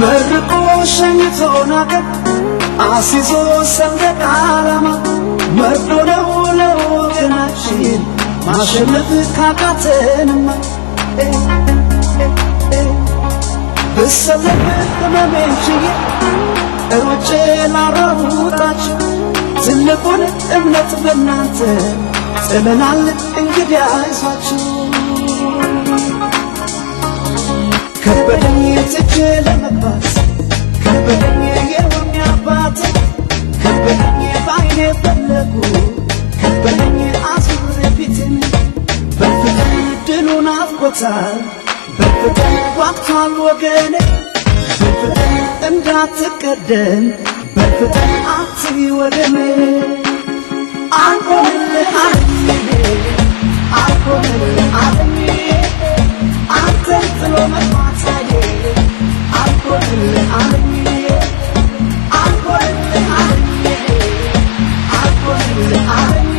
መርቆ ሸኝቶናገር አሲዞ ሰንደቅ ዓላማ መርዶ ነው ለወገናችን ማሸነፍ ካቃተንማ ብሰለፍ ህመሜን ችዬ ሩጬ ላራሩጣችሁ ትልቁን እምነት በእናንተ ጥለናል እንግዲህ አይዟችሁ ከበደኝ ትቼ ለመግባት ከበደኝ የወኔ አባት ከበደኝ ባይኔ ፈለጉ ከበደኝ አዙር ፊትን በፍቅር ድሉን አፍቆታል በፍቅር ዋቅቷል ወገኔ በፍቅር እንዳትቀደም በፍቅር አትይ ወደኔ አልሆንልህ አለኝ አልሆንልህ አለኝ አንተን ጥሎ መግባታዬ አልሆንልህ አለኝ አልሆንልህ አለኝ አልሆንልህ አለኝ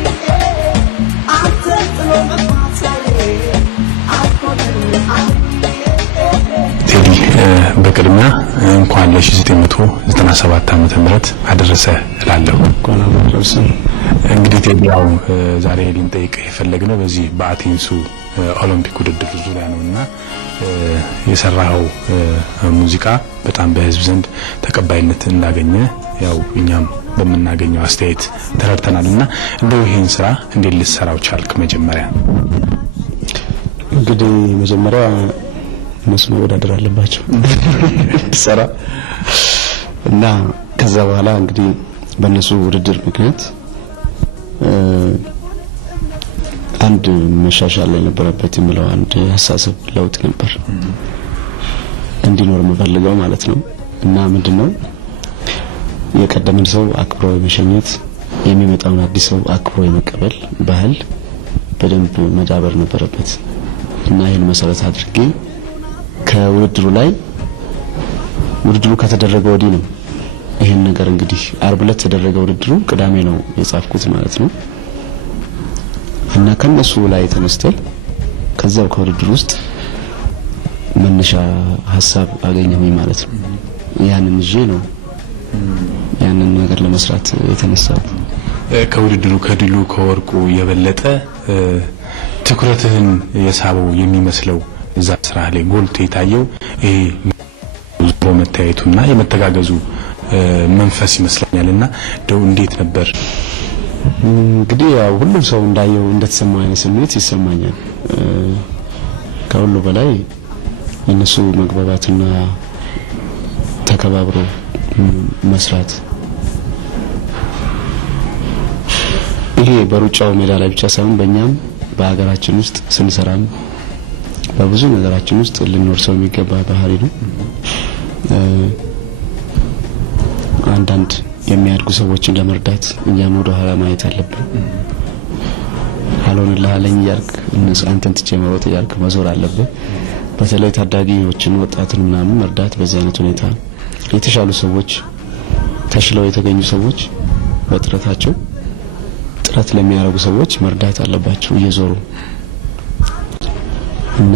አንተን ጥሎ መግባታዬ አልሆንልህ አለኝ። ቴዲ በቅድሚያ እንኳን ለ1997 ዓመተ ምህረት አደረሰ እላለሁ። እንኳን አደረሰን። እንግዲህ ቴዲ ያው ዛሬ ልንጠይቅህ የፈለግነው በዚህ በአቴንሱ ኦሎምፒክ ውድድር ዙሪያ ነውና የሰራኸው ሙዚቃ በጣም በህዝብ ዘንድ ተቀባይነት እንዳገኘ ያው እኛም በመናገኘው አስተያየት ተረድተናልና እንደው ይሄን ስራ እንዴት ልትሰራው ቻልክ? መጀመሪያ እንግዲህ መጀመሪያ እነሱ መወዳደር አለባቸው ሰራ እና ከዛ በኋላ እንግዲህ በእነሱ ውድድር ምክንያት አንድ መሻሻል ላይ ነበረበት የሚለው አንድ ሀሳብ ለውጥ ነበር እንዲኖር የምፈልገው ማለት ነው። እና ምንድነው የቀደመን ሰው አክብሮ የመሸኘት የሚመጣውን አዲስ ሰው አክብሮ የመቀበል ባህል በደንብ መዳበር ነበረበት። እና ይሄን መሰረት አድርጌ ከውድድሩ ላይ ውድድሩ ከተደረገ ወዲህ ነው ይሄን ነገር እንግዲህ ዓርብ ዕለት ተደረገ ውድድሩ ቅዳሜ ነው የጻፍኩት ማለት ነው። እና ከነሱ ላይ ተነስተን ከዛው ከውድድሩ ውስጥ መነሻ ሐሳብ አገኘሁኝ ማለት ነው። ያንን ይዤ ነው ያንን ነገር ለመስራት የተነሳሁት። ከውድድሩ ከድሉ ከወርቁ የበለጠ ትኩረትህን የሳበው የሚመስለው እዛ ስራ ላይ ጎልቶ የታየው ይሄ ዞሮ መታየቱና የመተጋገዙ መንፈስ ይመስለኛልና ደው እንዴት ነበር? እንግዲህ ያው ሁሉም ሰው እንዳየው እንደተሰማው አይነት ስሜት ይሰማኛል። ከሁሉ በላይ የነሱ መግባባትና ተከባብሮ መስራት ይሄ በሩጫው ሜዳ ላይ ብቻ ሳይሆን በእኛም በሀገራችን ውስጥ ስንሰራም በብዙ ነገራችን ውስጥ ልንወርሰው የሚገባ ባህሪ ነው። አንዳንድ የሚያድጉ ሰዎችን ለመርዳት እኛም ወደ ኋላ ማየት አለብን። አልሆንልህ አለኝ እያልክ እነሱ አንተን ትቼ መሮጥ እያልክ መዞር አለብን። በተለይ ታዳጊዎችን ወጣትን ምናምን መርዳት በዚህ አይነት ሁኔታ የተሻሉ ሰዎች ተሽለው የተገኙ ሰዎች በጥረታቸው ጥረት ለሚያደርጉ ሰዎች መርዳት አለባቸው እየዞሩ እና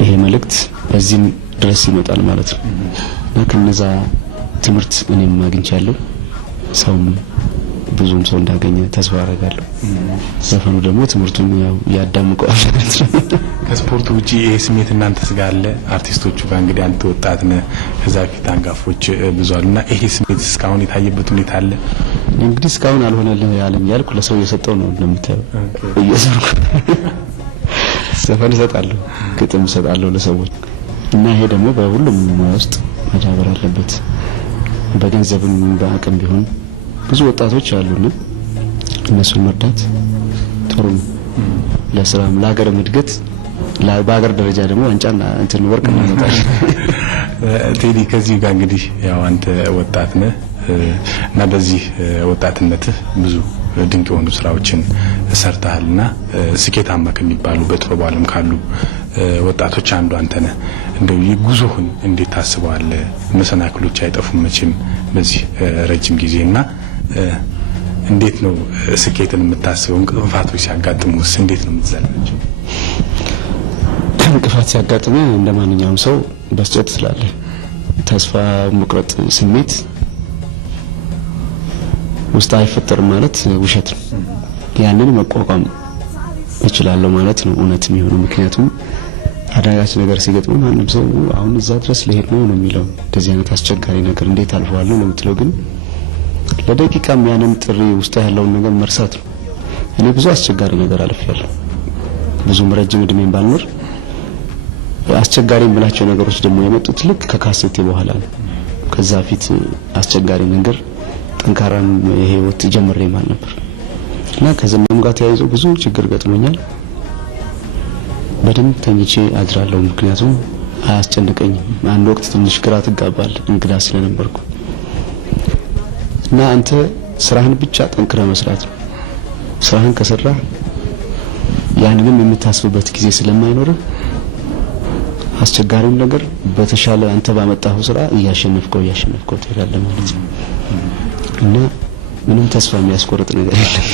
ይሄ መልእክት በዚህም ድረስ ይመጣል ማለት ነው። እና ከነዛ ትምህርት እኔም አግኝቻለሁ። ሰውም ብዙም ሰው እንዳገኘ ተስፋ አደርጋለሁ። ዘፈኑ ደግሞ ትምህርቱን ያው ያዳምቀዋል ማለት ነው። ከስፖርቱ ውጪ ይሄ ስሜት እናንተስ ጋር አለ? አርቲስቶቹ ጋር እንግዲህ አንተ ወጣት ነህ፣ ከዛ ፊት አንጋፎች ብዙ አሉና ይሄ ስሜት እስካሁን የታየበት ሁኔታ አለ? እንግዲህ እስካሁን አልሆነልህ ያለኝ ያልኩ ለሰው እየሰጠው ነው እንደምታየው እየሰሩኩ ዘፈን እሰጣለሁ፣ ግጥም እሰጣለሁ ለሰዎች እና ይሄ ደግሞ በሁሉም ሙያ ውስጥ መዳበር አለበት። በገንዘብም በአቅም ቢሆን ብዙ ወጣቶች አሉና እነሱን መርዳት ጥሩ ነው። ለስራም ለሀገርም እድገት በሀገር ደረጃ ደግሞ ዋንጫና እንትን ወርቅ እናመጣለን። ቴዲ ከዚህ ጋር እንግዲህ ያው አንተ ወጣት ነህ እና በዚህ ወጣትነትህ ብዙ ድንቅ የሆኑ ስራዎችን ሰርተሃልና ስኬታማ ከሚባሉ በጥበብ ዓለም ካሉ ወጣቶች አንዱ አንተ ነህ። እንደው የጉዞህን እንዴት ታስበዋለህ? መሰናክሎች አይጠፉም መቼም በዚህ ረጅም ጊዜና እንዴት ነው ስኬትን የምታስበው? እንቅፋቶች ሲያጋጥሙስ እንዴት ነው የምትዘልቃቸው? እንቅፋት ሲያጋጥም እንደማንኛውም ሰው በስጨት ትላለህ። ተስፋ መቁረጥ ስሜት ውስጥ አይፈጠርም ማለት ውሸት ነው። ያንን መቋቋም እችላለሁ ማለት ነው እውነት የሚሆነው። ምክንያቱም አዳጋች ነገር ሲገጥም ማንም ሰው አሁን እዛ ድረስ ልሄድ ነው የሚለው። እንደዚህ አይነት አስቸጋሪ ነገር እንዴት አልፈዋለሁ ለምትለው ግን ለደቂቃም ያንን ጥሪ ውስጥ ያለውን ነገር መርሳት ነው። እኔ ብዙ አስቸጋሪ ነገር አልፌያለሁ። ብዙም ረጅም እድሜን ባልኖር አስቸጋሪ የምላቸው ነገሮች ደግሞ የመጡት ልክ ከካሴቴ በኋላ ነው። ከዛ ፊት አስቸጋሪ ነገር ጠንካራም የህይወት ጀምሬ ማለት ነበር እና ከዘመኑ ጋር ተያይዞ ብዙ ችግር ገጥሞኛል። በደንብ ተኝቼ አድራለሁ፣ ምክንያቱም አያስጨንቀኝም። አንድ ወቅት ትንሽ ግራ ትጋባል እንግዳ ስለነበርኩ እና አንተ ስራህን ብቻ ጠንክረህ መስራት ነው። ስራህን ከሰራህ ያንንም የምታስብበት ጊዜ ስለማይኖር አስቸጋሪውን ነገር በተሻለ አንተ ባመጣው ስራ እያሸነፍከው ትሄዳለህ ማለት ነው እና ምንም ተስፋ የሚያስቆርጥ ነገር የለም።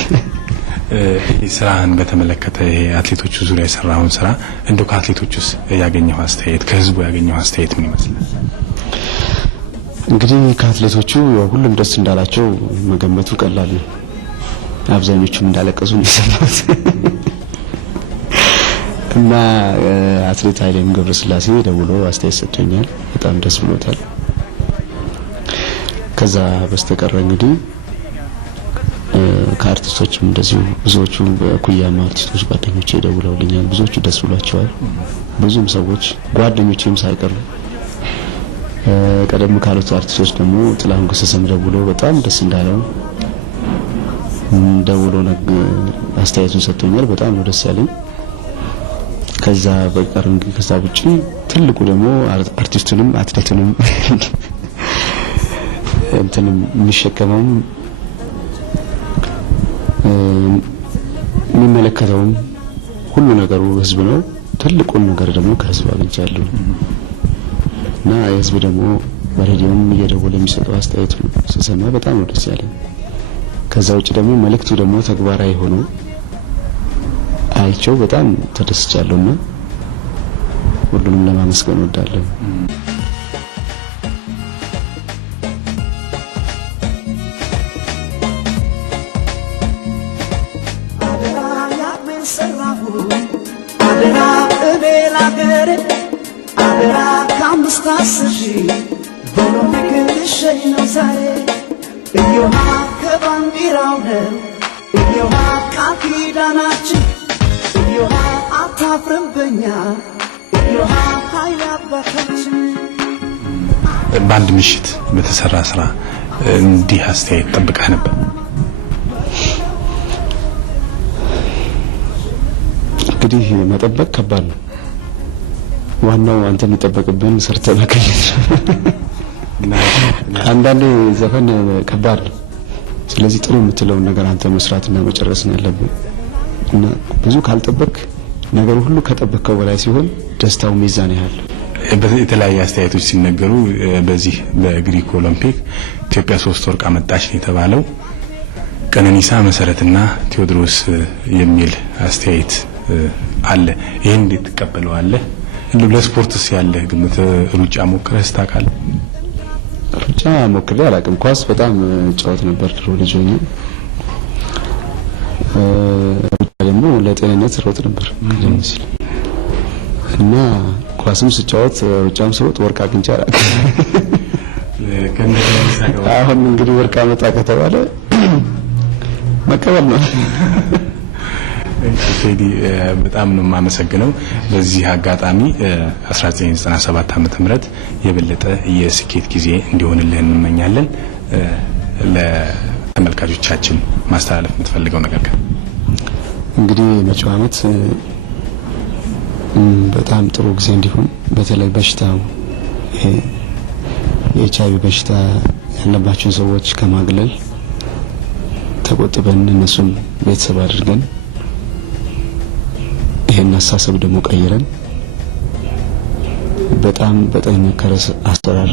ስራህን በተመለከተ አትሌቶቹ ዙሪያ የሰራውን ስራ እንደው ከአትሌቶቹስ ያገኘው አስተያየት ከህዝቡ ያገኘው አስተያየት ምን ይመስላል? እንግዲህ ከአትሌቶቹ ሁሉም ደስ እንዳላቸው መገመቱ ቀላል ነው። አብዛኞቹም እንዳለቀሱ ነው የሰማሁት እና አትሌት ኃይሌም ገብረስላሴ ደውሎ አስተያየት ሰጥቶኛል። በጣም ደስ ብሎታል። ከዛ በስተቀር እንግዲህ ከአርቲስቶችም እንደዚሁ ብዙዎቹ በኩያማ አርቲስቶች ጓደኞቼ ደውለውልኛል። ብዙዎቹ ደስ ብሏቸዋል። ብዙም ሰዎች ጓደኞቼም ሳይቀሩ ቀደም ካሉት አርቲስቶች ደግሞ ጥላሁን ገሰሰም ደውሎ በጣም ደስ እንዳለው ደውሎ አስተያየቱን ሰጥቶኛል። በጣም ነው ደስ ያለኝ። ከዛ በቀር እንግዲህ ከዛ ውጪ ትልቁ ደግሞ አርቲስቱንም አትሌቱንም እንትንም የሚሸከመው የሚመለከተውም ሁሉ ነገሩ ህዝብ ነው። ትልቁን ነገር ደግሞ ከህዝብ አግኝቻለሁ እና የህዝብ ደግሞ በሬዲዮም እየደወለ የሚሰጠው አስተያየት ስሰማ በጣም ነው ደስ ያለኝ። ከዛ ውጪ ደግሞ መልእክቱ ደግሞ ተግባራዊ ሆኖ አይቼው በጣም ተደስቻለሁና ሁሉንም ለማመስገን እወዳለሁ። በአንድ ምሽት በተሰራ ስራ እንዲህ አስተያየት ጠብቀህ ነበር? እንግዲህ መጠበቅ ከባድ ነው። ዋናው አንተ የሚጠበቅብን ሰርተህ መገኘት። አንዳንዴ ዘፈን ከባድ ነው። ስለዚህ ጥሩ የምትለውን ነገር አንተ መስራትና መጨረስ ነው ያለብህ እና ብዙ ካልጠበቅ ነገር ሁሉ ከጠበቀው በላይ ሲሆን ደስታው ሚዛን ያህል የተለያየ አስተያየቶች ሲነገሩ በዚህ በግሪክ ኦሎምፒክ ኢትዮጵያ 3 ወርቅ አመጣች የተባለው ቀነኒሳ መሰረትና ቴዎድሮስ የሚል አስተያየት አለ። ይሄን እንዴት ተቀበለዋለህ? ለስፖርትስ ያለህ ግምት? ሩጫ ሞክረህ ታውቃለህ? ሩጫ ሞክሬ አላውቅም። ኳስ በጣም ጫወት ነበር ድሮ ልጅ ሆኜ። ሩጫ ደግሞ ለጤንነት ሮጥ ነበር ቀደም ሲል እና ኳስም ስጫወት ሩጫም ስሮጥ ወርቅ አግኝቼ አላውቅም። አሁን እንግዲህ ወርቅ አመጣ ከተባለ መቀበል ነው። ቴዲ በጣም ነው የማመሰግነው። በዚህ አጋጣሚ 1997 ዓመተ ምህረት የበለጠ የስኬት ጊዜ እንዲሆንልህ እንመኛለን። ለተመልካቾቻችን ማስተላለፍ የምትፈልገው ነገር ካለ? እንግዲህ መጪው ዓመት በጣም ጥሩ ጊዜ እንዲሆን በተለይ በሽታው የኤችአይቪ በሽታ ያለባቸው ሰዎች ከማግለል ተቆጥበን እነሱን ቤተሰብ አድርገን ይሄን አሳሰብ ደግሞ ቀይረን በጣም በጠንካራ አሰራር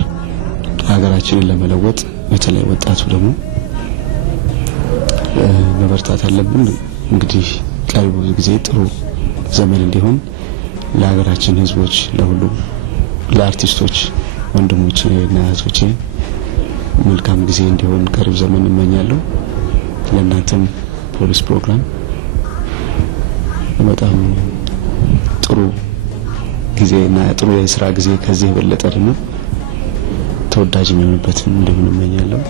ሀገራችንን ለመለወጥ በተለይ ወጣቱ ደግሞ መበርታት አለብን። እንግዲህ ቀሪው ጊዜ ጥሩ ዘመን እንዲሆን ለሀገራችን ህዝቦች፣ ለሁሉ ለአርቲስቶች ወንድሞቼ እና እህቶቼ መልካም ጊዜ እንዲሆን ቀሪው ዘመን እመኛለሁ። ለእናንተም ፖሊስ ፕሮግራም በጣም ጥሩ ጊዜና ጥሩ የስራ ጊዜ ከዚህ የበለጠ ደግሞ ተወዳጅ የሚሆንበትን እንዲሆን እመኛለሁ።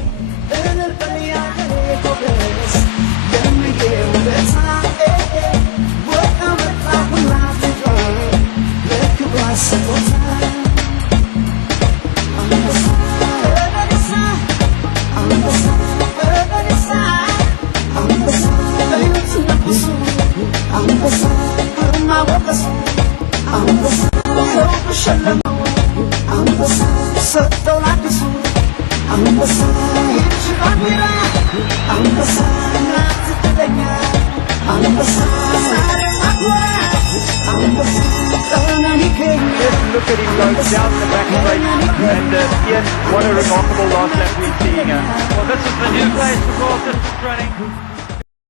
Look at him go down the back straight, and Ian, what a remarkable last lap we're seeing. Well, this is the new place for Carl Distance Running.